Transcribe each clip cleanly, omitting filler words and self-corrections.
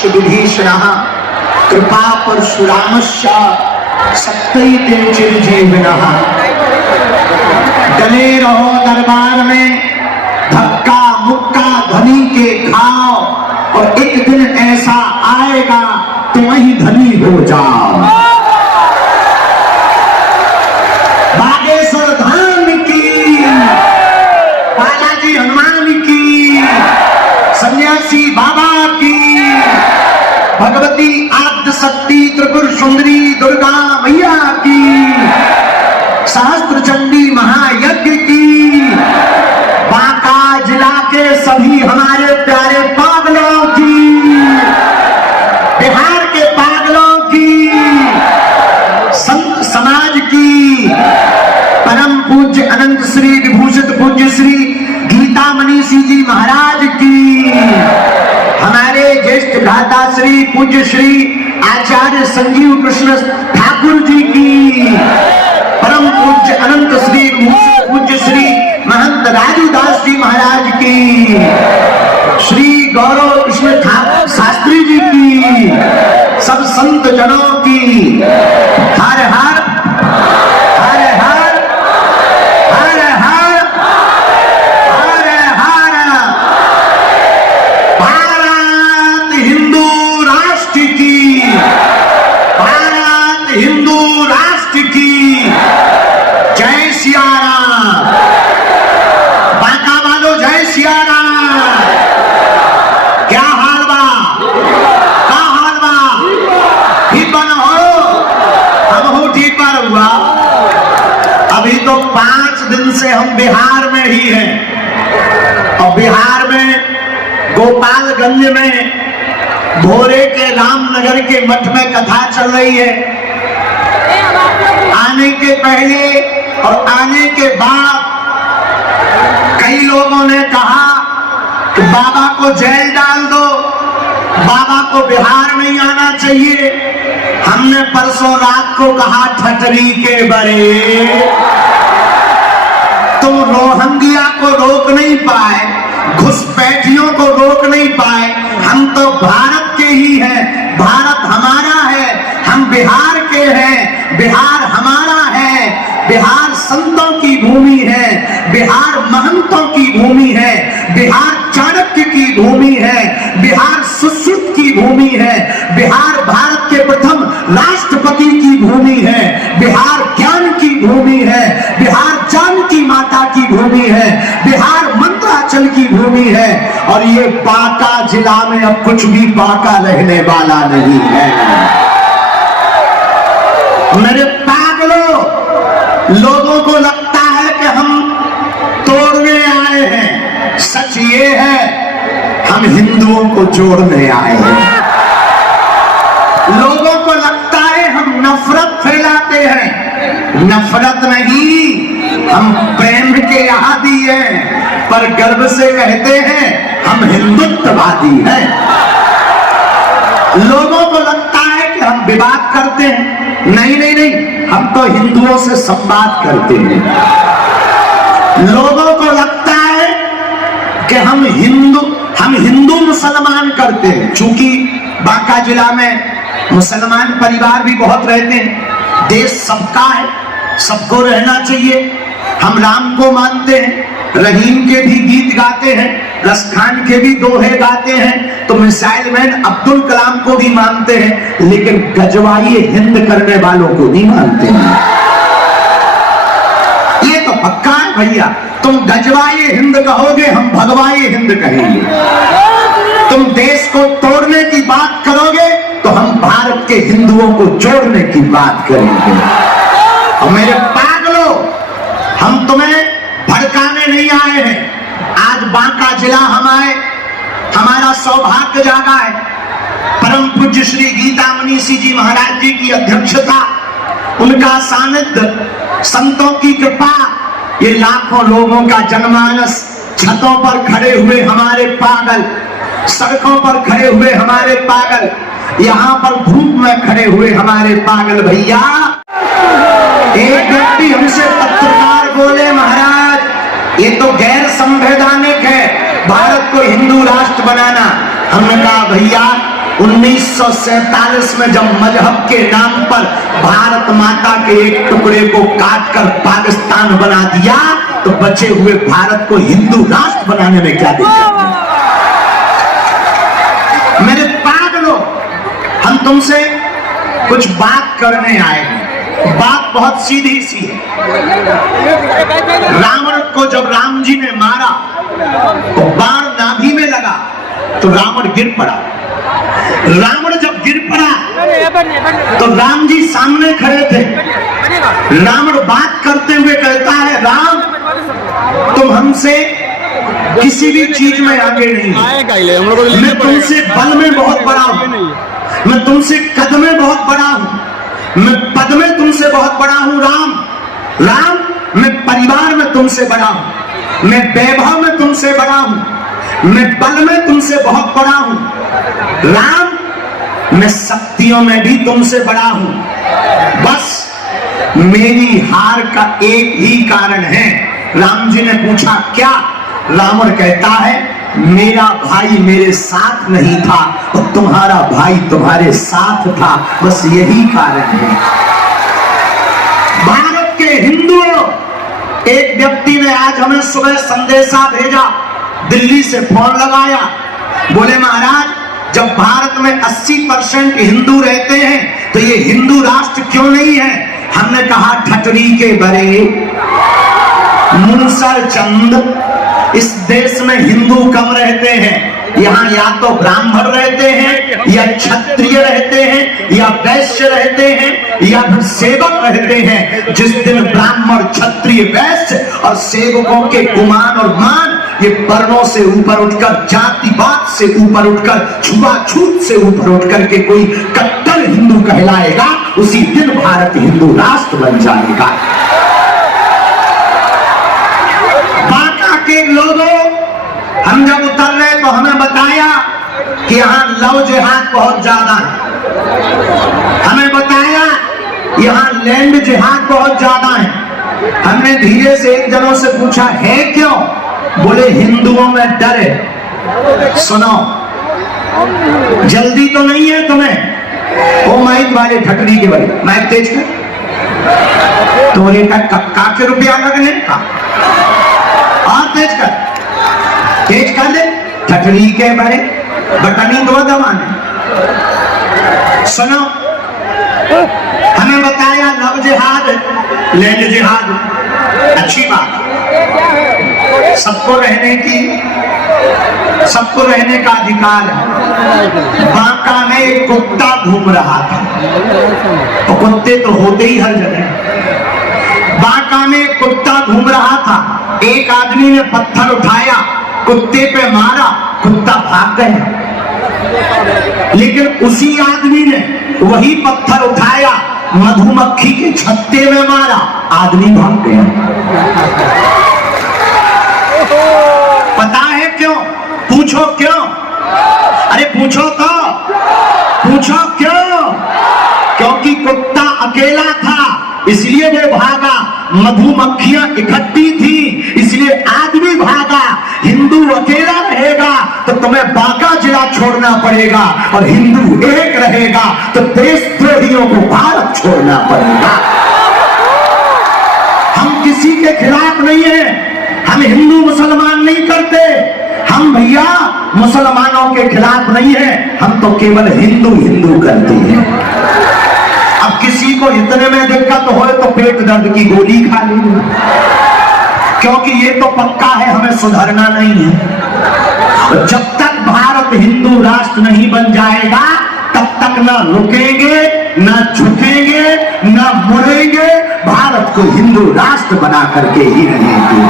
उवाच विभीषणः कृपा परशुरामस्य सप्तैते चिरजीविनः। डले रहो दरबार में, धक्का मुक्का धनी के खाओ, और एक दिन ऐसा आएगा तुम वही धनी हो जाओ। बागेश्वर धाम की, बालाजी हनुमान की, सन्यासी बाबा की, भगवती आद्य शक्ति त्रिपुर सुंदरी दुर्गा मैया की, सहस्त्र चंडी महायज्ञ की, बांका जिला के सभी हमारे प्यारे पागलों की, बिहार के पागलों की, संत समाज की, परम पूज्य अनंत श्री विभूषित पूज्य श्री गीता मनीषी जी महाराज की, हमारे ज्येष्ठ भ्राता श्री पूज्य श्री आचार्य संजीव कृष्ण ठाकुर जी की, परम पूज्य अनंत श्री पूज्य श्री महंत राजू दास जी महाराज की, श्री गौरव कृष्ण शास्त्री जी की, सब संत जनों की हर हर हर हर हर हर हर हर। भारत हिंदू राष्ट्र की, भारत हिंदू राष्ट्र की जय सिया राम। बांका वालों जय सिया राम। क्या हाल बा, क्या हाल बा, ठीक बना हो, हम हो ठीक पर हुआ। अभी तो 5 दिन से हम बिहार में ही हैं, और बिहार में गोपालगंज में भोरे के रामनगर के मठ में कथा चल रही है। आने के पहले और आने के बाद कई लोगों ने कहा कि बाबा को जेल डाल दो, बाबा को बिहार नहीं आना चाहिए। हमने परसों रात को कहा ठटरी के बड़े, तुम रोहंगिया को रोक नहीं पाए, घुसपैठियों को रोक नहीं पाए। हम तो भारत के ही हैं, भारत हमारा है, हम बिहार के हैं, बिहार हमारा है, बिहार संतों की भूमि है, बिहार महंतों की भूमि है, बिहार चाणक्य की भूमि है, बिहार सुश्रुत की भूमि है, बिहार भारत के प्रथम राष्ट्रपति की भूमि है, बिहार ज्ञान की भूमि है, बिहार जानकी माता की भूमि है, बिहार मंत्राचल की भूमि है। और ये बांका जिला में अब कुछ भी बांका रहने वाला नहीं है। मेरे पागलों, लोगों को लगता है कि हम तोड़ने आए हैं, सच ये है हम हिंदुओं को जोड़ने आए हैं। लोगों को लगता है हम नफरत फैलाते हैं, नफरत नहीं, हम प्रेम के आदी हैं, पर गर्व से कहते हैं हम हिंदुत्ववादी हैं। लोगों को लगता है कि हम विवाद करते हैं, नहीं नहीं नहीं, हम तो हिंदुओं से संवाद करते हैं। लोगों को लगता है कि हम हिंदू मुसलमान करते हैं। चूंकि बांका जिला में मुसलमान परिवार भी बहुत रहते हैं, देश सबका है, सबको रहना चाहिए। हम राम को मानते हैं, रहीम के भी गीत गाते हैं, रसखान के भी दोहे गाते हैं, तो मिसाइल मैन अब्दुल कलाम को भी मानते हैं, लेकिन गजवाई हिंद करने वालों को नहीं मानते हैं। ये तो पक्का है भैया, तुम गजवाई हिंद कहोगे, हम भगवाई हिंद कहेंगे। तुम देश को तोड़ने की बात करोगे तो हम भारत के हिंदुओं को जोड़ने की बात करेंगे। और मेरे पागलों, हम तुम्हें भड़काने नहीं आए हैं। आज बांका जिला हमारा सौभाग्य जागा है। परम पूज्य श्री गीता मनीषी जी महाराज जी की अध्यक्षता, उनका सानिध्य, संतों की कृपा, ये लाखों लोगों का जनमानस, छतों पर खड़े हुए हमारे पागल, सड़कों पर खड़े हुए हमारे पागल, यहाँ पर धूप में खड़े हुए हमारे पागल भैया। एक व्यक्ति हमसे पत्रकार बोले, महाराज ये तो गैर संवैधानिक है भारत को हिंदू राष्ट्र बनाना। हमने कहा भैया 1947 में जब मजहब के नाम पर भारत माता के एक टुकड़े को काटकर पाकिस्तान बना दिया, तो बचे हुए भारत को हिंदू राष्ट्र बनाने में क्या दिक्कत है? मेरे पागलों, हम तुमसे कुछ बात करने आए हैं। बात बहुत सीधी सी है। रावण को जब राम जी ने मारा तो बाण नाभि में लगा तो रावण गिर पड़ा। रावण जब गिर पड़ा तो राम जी सामने खड़े थे। रावण बात करते हुए कहता है, राम तुम हमसे किसी भी चीज में आगे नहीं, मैं तुमसे बल में बहुत बड़ा हूं, मैं तुमसे कद में बहुत बड़ा हूं, मैं पद में तुमसे बहुत बड़ा हूं। राम राम मैं परिवार में तुमसे बड़ा हूं, मैं वैभव में तुमसे बड़ा हूं, मैं बल में तुमसे बहुत बड़ा हूं। राम मैं शक्तियों में भी तुमसे बड़ा हूं। बस मेरी हार का एक ही कारण है। राम जी ने पूछा क्या? रावण कहता है, मेरा भाई मेरे साथ नहीं था और तुम्हारा भाई तुम्हारे साथ था, बस यही कारण है। भारत के हिंदुओं, एक व्यक्ति ने आज हमें सुबह संदेशा भेजा, दिल्ली से फोन लगाया, बोले महाराज जब भारत में 80% हिंदू रहते हैं तो ये हिंदू राष्ट्र क्यों नहीं है? हमने कहा ठटरी के बरे मुनसर चंद, इस देश में हिंदू कम रहते हैं। यहाँ या तो ब्राह्मण रहते हैं, या क्षत्रिय रहते हैं, या वैश्य रहते हैं, या फिर सेवक रहते हैं। जिस दिन ब्राह्मण, क्षत्रिय, वैश्य और सेवकों के गुमान और मान ये वर्णों से ऊपर उठकर, जातिवाद से ऊपर उठकर, छुआछूत से ऊपर उठकर के कोई कट्टर हिंदू कहलाएगा, उसी दिन भारत हिंदू राष्ट्र बन जाएगा। के लोगों, हम जब उतर रहे तो हमें बताया कि यहाँ लव जिहाद बहुत ज्यादा है। हमें बताया यहाँ लैंड जिहाद बहुत ज्यादा है। हमने धीरे से एक जनों से पूछा है क्यों? बोले हिंदुओं में डर है। सुनो, जल्दी तो नहीं है तुम्हें? ओ माइक वाले ठटरी के वाले, माइक तेज कर। तोरे का के रुपया लगने का और तेज कर दे। ठटरी के बारे बटनी दो दबाने। सुनो, हमें बताया लव जिहाद, लैंड जिहाद अच्छी बात, सबको रहने का अधिकार है। बांका में एक कुत्ता घूम रहा था, तो कुत्ते तो होते ही हर जगह। बांका में एक कुत्ता घूम रहा था, एक आदमी ने पत्थर उठाया, कुत्ते पे मारा, कुत्ता भाग गया। लेकिन उसी आदमी ने वही पत्थर उठाया, मधुमक्खी के छत्ते में मारा, आदमी भाग गया। पता है क्यों? पूछो क्यों? अरे पूछो तो, पूछो क्यों? क्योंकि कुत्ता अकेला था इसलिए वो भागा, मधुमक्खियां इकट्ठी थी इसलिए आदमी भागा। हिंदू अकेला रहेगा तो तुम्हें बांका जिला छोड़ना पड़ेगा, और हिंदू एक रहेगा तो देशद्रोहियों को भारत छोड़ना पड़ेगा। हम किसी के खिलाफ नहीं है, हम हिंदू मुसलमान नहीं करते, हम भैया मुसलमानों के खिलाफ नहीं है, हम तो केवल हिंदू हिंदू करते हैं। अब किसी को इतने में दिक्कत हो तो पेट दर्द की गोली खा ली, क्योंकि ये तो पक्का है हमें सुधरना नहीं है। जब तक भारत हिंदू राष्ट्र नहीं बन जाएगा तब तक ना रुकेंगे, ना झुकेंगे, ना मुड़ेंगे, भारत को हिंदू राष्ट्र बना करके ही रहेंगे।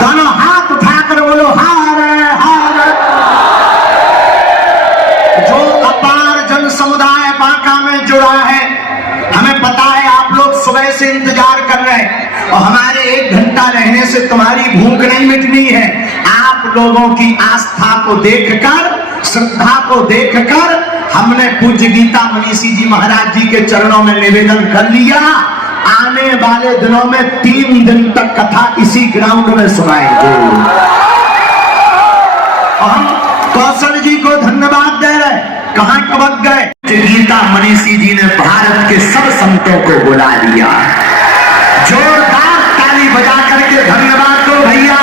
दोनों हाथ उठाकर बोलो हार हार। जो अपार जन समुदाय बांका में जुड़ा है, हमें पता है आप लोग सुबह से इंतजार कर रहे हैं और हमारे 1 घंटा रहने से तुम्हारी भूख नहीं मिटनी है। आप लोगों की आस्था को देखकर, श्रद्धा को देखकर हमने पूज्य गीता मनीषी जी महाराज जी के चरणों में निवेदन कर लिया। आने वाले दिनों में 3 दिन तक कथा इसी ग्राउंड में सुनाएंगे। और हम कौशल जी को धन्यवाद दे रहे, कहां टपक गए। गीता मनीषी जी ने भारत के सब संतों को बुला लिया। जोरदार ताली बजा करके धन्यवाद दो भैया।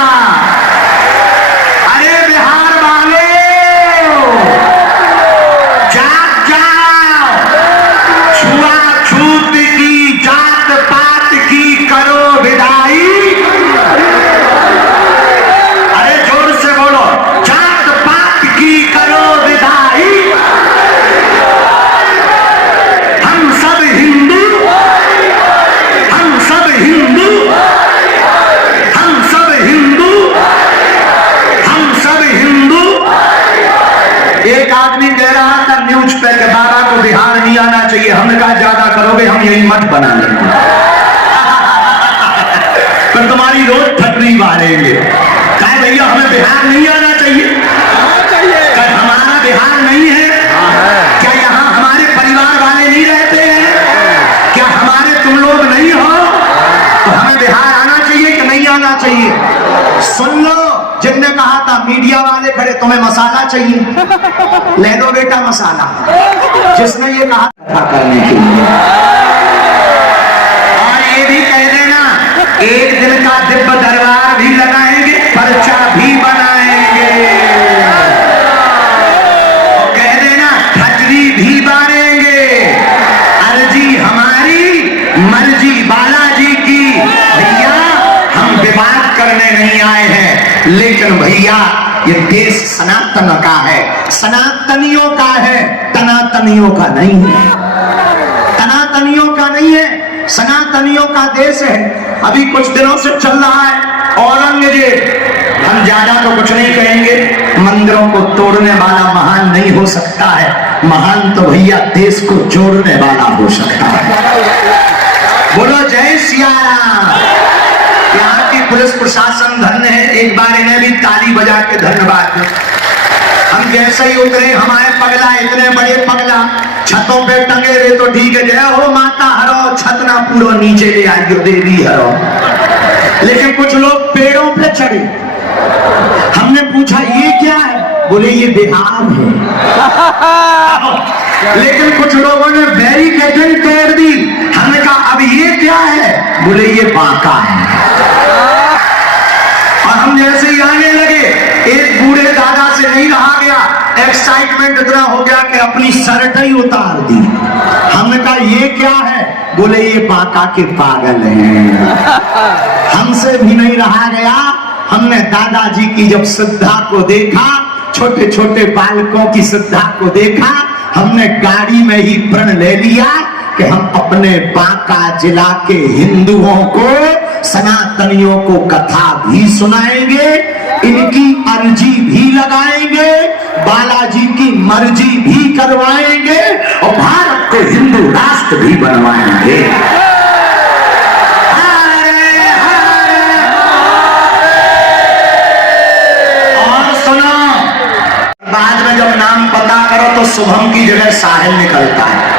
अरे बिहार वालों, जाग जाओ, छुआछूत की, जात पात की करो विदाई। अरे जोर से बोलो, जात पात की करो विदाई। हम सब हिंदू, हम सब हिंदू, हम सब हिंदू, हम सब हिंदू। एक आदमी कह रहा था न्यूज पे कि बाबा को बिहार नहीं आना चाहिए। हमने कहा ज्यादा करोगे हम यही मत बना लेंगे। पर तुम्हारी रोज ठटरी मारेंगे। कहे भैया हमें बिहार नहीं आना चाहिए। कहे हमारा बिहार नहीं है क्या? यहाँ हमारे परिवार वाले नहीं रहते हैं क्या? हमारे तुम लोग नहीं हो तो हमें बिहार आना चाहिए कि नहीं आना चाहिए? सुन लो, जिनने कहा था मीडिया वाले खड़े, तुम्हें मसाला चाहिए, ले लो बेटा मसाला। जिसने ये कहा था करने के लिए, और ये भी कह देना एक दिन का दिव्य दरबार भी लगाएंगे, पर्चा भी बनाएंगे, और कह देना ठटरी भी बारेंगे। अर्जी हमारी, मर्जी बालाजी की। भैया हम विवाद करने नहीं आए हैं, लेकिन भैया ये देश सनातन का है, सनातनियों का है, तनातनियों का नहीं है। तनातनियों का नहीं है, सनातनियों का देश है। अभी कुछ दिनों से चल रहा है औरंगजेब। हम ज्यादा तो कुछ नहीं कहेंगे, मंदिरों को तोड़ने वाला महान नहीं हो सकता है, महान तो भैया देश को जोड़ने वाला हो सकता है। बोलो जय सिया राम। यहाँ की पुलिस प्रशासन धन्य है, एक बार इन्हें भी ताली बजा के धन्यवाद। हम जैसे ही उतरे, हमारे पगला इतने बड़े पगला छतों पे टंगे रहे तो ठीक है, जय हो माता हरो, छत ना पूरा नीचे ले आइयो देवी हरो। लेकिन कुछ लोग पेड़ों पे चढ़े। हमने पूछा ये क्या है? बोले ये बिहार है। लेकिन कुछ लोगों ने बैरिकेडिंग तोड़ दी। हमने कहा अब ये क्या है? बोले ये बांका है। और हम जैसे ही आने लगे, एक बूढ़े दादा से नहीं रहा गया, एक्साइटमेंट इतना हो गया कि अपनी शर्ट ही उतार दी। हमने कहा ये क्या है? बोले ये बांका के पागल हैं। हमसे भी नहीं रहा गया। हमने दादाजी की जब श्रद्धा को देखा, छोटे छोटे बालकों की श्रद्धा को देखा, हमने गाड़ी में ही प्रण ले लिया कि हम अपने बांका जिला के हिंदुओं को, सनातनियों को कथा भी सुनाएंगे, इनकी अर्जी भी लगाएंगे, बालाजी की मर्जी भी करवाएंगे और भारत को हिंदू राष्ट्र भी बनवाएंगे। और सुनो, बाद में जब नाम पता करो तो शुभम की जगह साहिल निकलता है।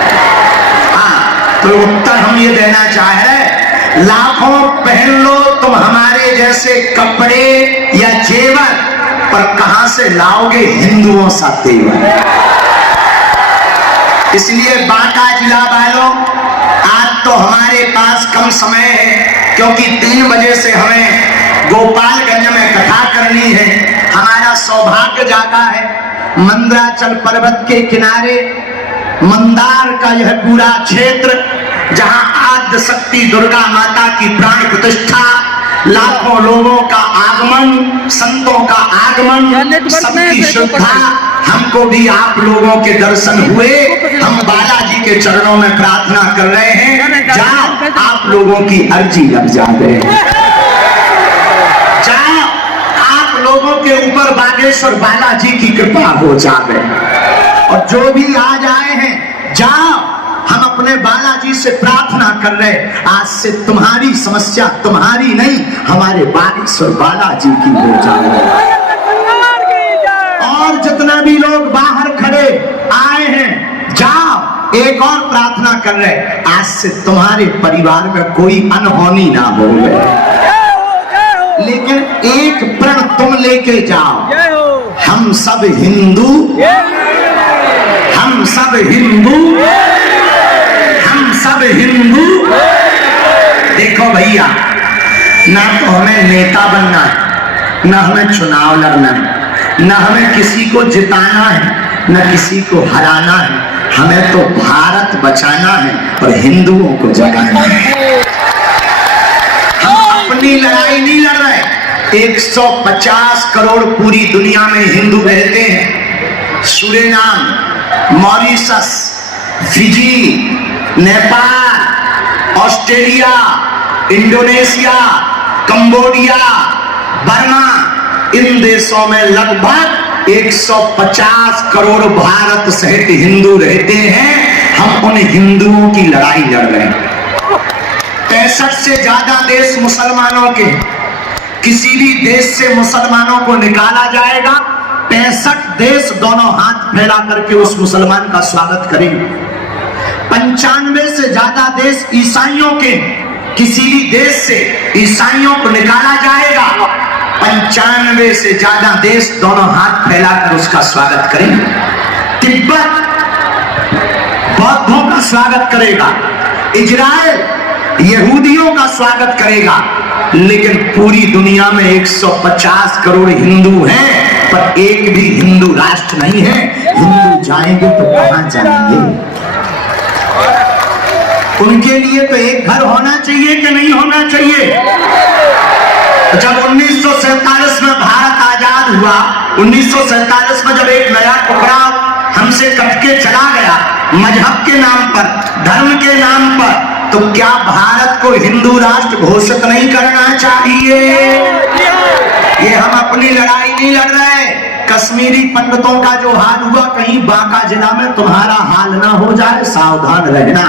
तो उत्तर हम ये देना चाह रहे, लाखों पहन लो तुम हमारे जैसे कपड़े या जेवर, पर कहां से लाओगे हिंदुओं सा तेवर। इसलिए बांका जिला वालों, आज तो हमारे पास कम समय है, क्योंकि 3 बजे से हमें गोपालगंज में कथा करनी है। हमारा सौभाग्य जागा है, मंदराचल पर्वत के किनारे मंदार का यह पूरा क्षेत्र, जहां आद्य शक्ति दुर्गा माता की प्राण प्रतिष्ठा, लाखों लोगों का आगमन, संतों का आगमन, सबकी श्रद्धा, हमको भी आप लोगों के दर्शन हुए। हम बालाजी के चरणों में प्रार्थना कर रहे हैं, जाओ आप लोगों की अर्जी लग जाए, जाओ आप लोगों के ऊपर बागेश्वर बालाजी की कृपा हो जाए। और जो भी आज आए हैं, जाओ, हम अपने बालाजी से प्रार्थना कर रहे, आज से तुम्हारी समस्या तुम्हारी नहीं, हमारे बागेश्वर बालाजी की हो जाए। और जितना भी लोग बाहर खड़े आए हैं, जाओ, एक और प्रार्थना कर रहे, आज से तुम्हारे परिवार में कोई अनहोनी ना हो, लेकिन एक प्रण तुम लेके जाओ, हम सब हिंदू, हम सब हिंदू, हम सब हिंदू। देखो भैया, ना तो हमें नेता बनना है, ना हमें चुनाव लड़ना है, ना हमें किसी को जिताना है, ना किसी को हराना है। हमें तो भारत बचाना है और हिंदुओं को जगाना है। हम अपनी लड़ाई नहीं लड़ रहे। 150 करोड़ पूरी दुनिया में हिंदू रहते हैं। Suriname, Mauritius, Fiji, Nepal, Australia, Indonesia, Cambodia, Burma, इन देशों में लगभग 150 करोड़ भारत सहित हिंदू रहते हैं। हम उन हिंदुओं की लड़ाई लड़ रहे हैं। 65 से ज्यादा देश मुसलमानों के, किसी भी देश से मुसलमानों को निकाला जाएगा, 65 देश दोनों हाथ फैला करके उस मुसलमान का स्वागत करेंगे। 95 से ज्यादा देश ईसाइयों के, किसी भी देश से ईसाइयों को निकाला जाएगा, 95 से ज्यादा देश दोनों हाथ फैलाकर उसका स्वागत करेंगे। तिब्बत बौद्धों का स्वागत करेगा, इजराइल यहूदियों का स्वागत करेगा। लेकिन पूरी दुनिया में 150 करोड़ हिंदू हैं, पर एक भी हिंदू राष्ट्र नहीं है। हिंदू जाएंगे तो कहां जाएंगे? उनके लिए तो एक घर होना चाहिए कि नहीं होना चाहिए? जब 1947 में भारत आजाद हुआ, 1947 में जब एक नया टुकड़ा हमसे कट के चला गया, मजहब के नाम पर, धर्म के नाम पर, तो क्या भारत को हिंदू राष्ट्र घोषित नहीं करना चाहिए? ये हम अपनी लड़ाई नहीं लड़ रहे। कश्मीरी पंडितों का जो हाल हुआ, कहीं बांका जिला में तुम्हारा हाल ना हो जाए, सावधान रहना।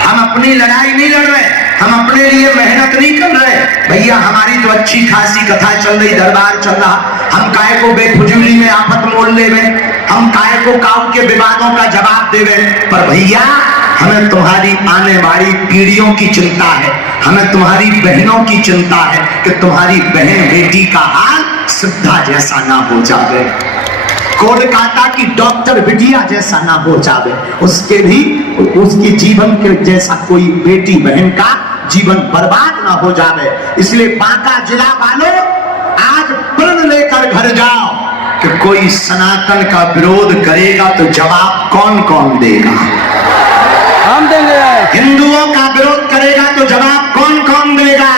हम अपनी लड़ाई नहीं लड़ रहे, हम अपने लिए मेहनत नहीं कर रहे। भैया हमारी तो अच्छी खासी कथा चल रही, दरबार चल रहा, हम काय को बेफुजूली में आफत मोड़ लेवे, हम काय को काऊ के विवादों का जवाब देवे। पर भैया हमें तुम्हारी आने वाली पीढ़ियों की चिंता है, हमें तुम्हारी बहनों की चिंता है कि तुम्हारी बहन बेटी का हाल सिद्धा जैसा ना हो जाए, कोलकाता की डॉक्टर बिटिया जैसा ना हो जाए, उसके भी उसकी जीवन के जैसा कोई बेटी बहन का जीवन बर्बाद ना हो जाए। इसलिए बांका जिला वालों, आज प्रण लेकर घर जाओ कि कोई सनातन का विरोध करेगा तो जवाब कौन कौन देगा? हम देंगे। हिंदुओं का विरोध करेगा तो जवाब कौन कौन देगा?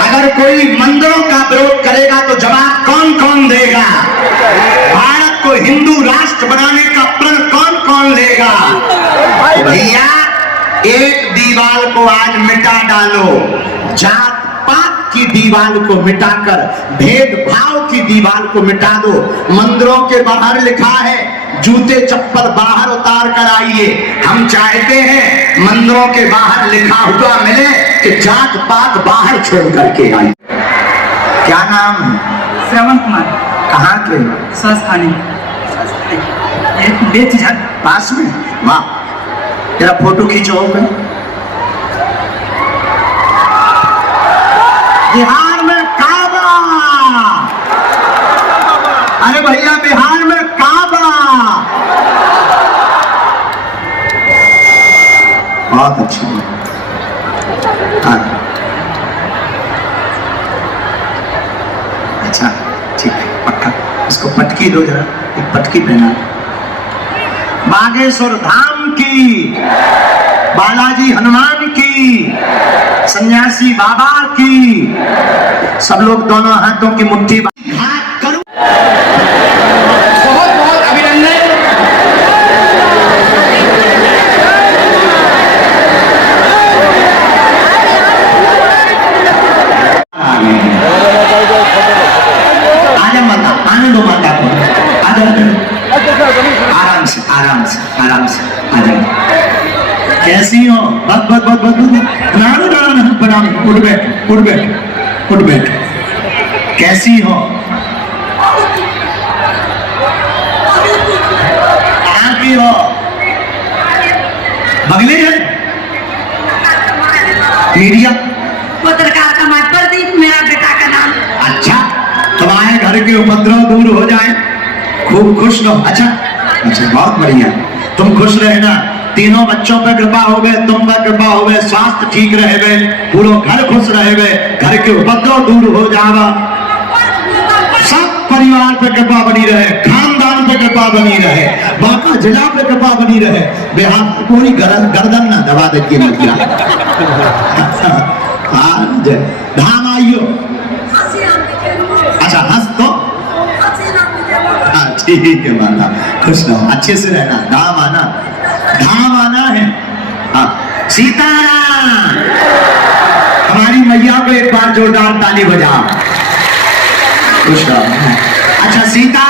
अगर कोई मंदिरों का विरोध करेगा तो जवाब कौन कौन देगा? भारत को हिंदू राष्ट्र बनाने का प्रण कौन कौन लेगा? भैया एक दीवार को आज मिटा डालो, जात पात की दीवार को मिटाकर भेदभाव की दीवार को मिटा दो। मंदिरों के बाहर लिखा है जूते चप्पल बाहर उतार कर आइए। हम चाहते हैं मंदिरों के बाहर लिखा हुआ मिले कि जात पात बाहर छोड़ करके आए। क्या नाम है? श्रवण कुमार। कहाँ के? सस्तानी पास में। वाह, तेरा फोटो खींचो। बिहार में काबा, अरे भैया बिहार में काबा, बहुत अच्छी बात। हाँ अच्छा ठीक है, पक्का इसको पटकी दो जरा, एक पटकी पहना। बागेश्वर धाम की, बालाजी हनुमान की, सन्यासी बाबा की, सब लोग दोनों हाथों की मुट्ठी करो। बहुत बहुत अभिनंदन। आजा माता, आने दो माता को, आजा आराम से आराम से आराम से आजा। कैसी हो? बस बस बस बस नानू नानू प्रणाम, उठ बैठ उठ बैठ उठ बैठ। कैसी हो? कहाँ की हो? बगले है मीडिया पत्रकार का मात प्रदीप मेरा बेटा का नाम। अच्छा, के उपद्रव दूर हो जाए, खूब खुश रहो। अच्छा अच्छा, बहुत बढ़िया, तुम खुश रहना, तीनों बच्चों पे कृपा हो गए, तुम पे कृपा हो गए, स्वास्थ्य ठीक रहे गए, पूरा घर खुश रहे गए, घर के उपद्रव दूर हो जावा, सब परिवार पे कृपा बनी रहे, खानदान पे कृपा बनी रहे, बाका जिला पे कृपा बनी रहे। बिहार पूरी गर्दन ना दबा देती लड़कियां। धाम आइयो। अच्छा हंस तो ठीक है माता, खुश रहो, अच्छे से रहना, धाम आना है। हाँ सीताराम, हमारी मैया को एक बार जोरदार ताली बजाओ, खुश रहो। अच्छा सीता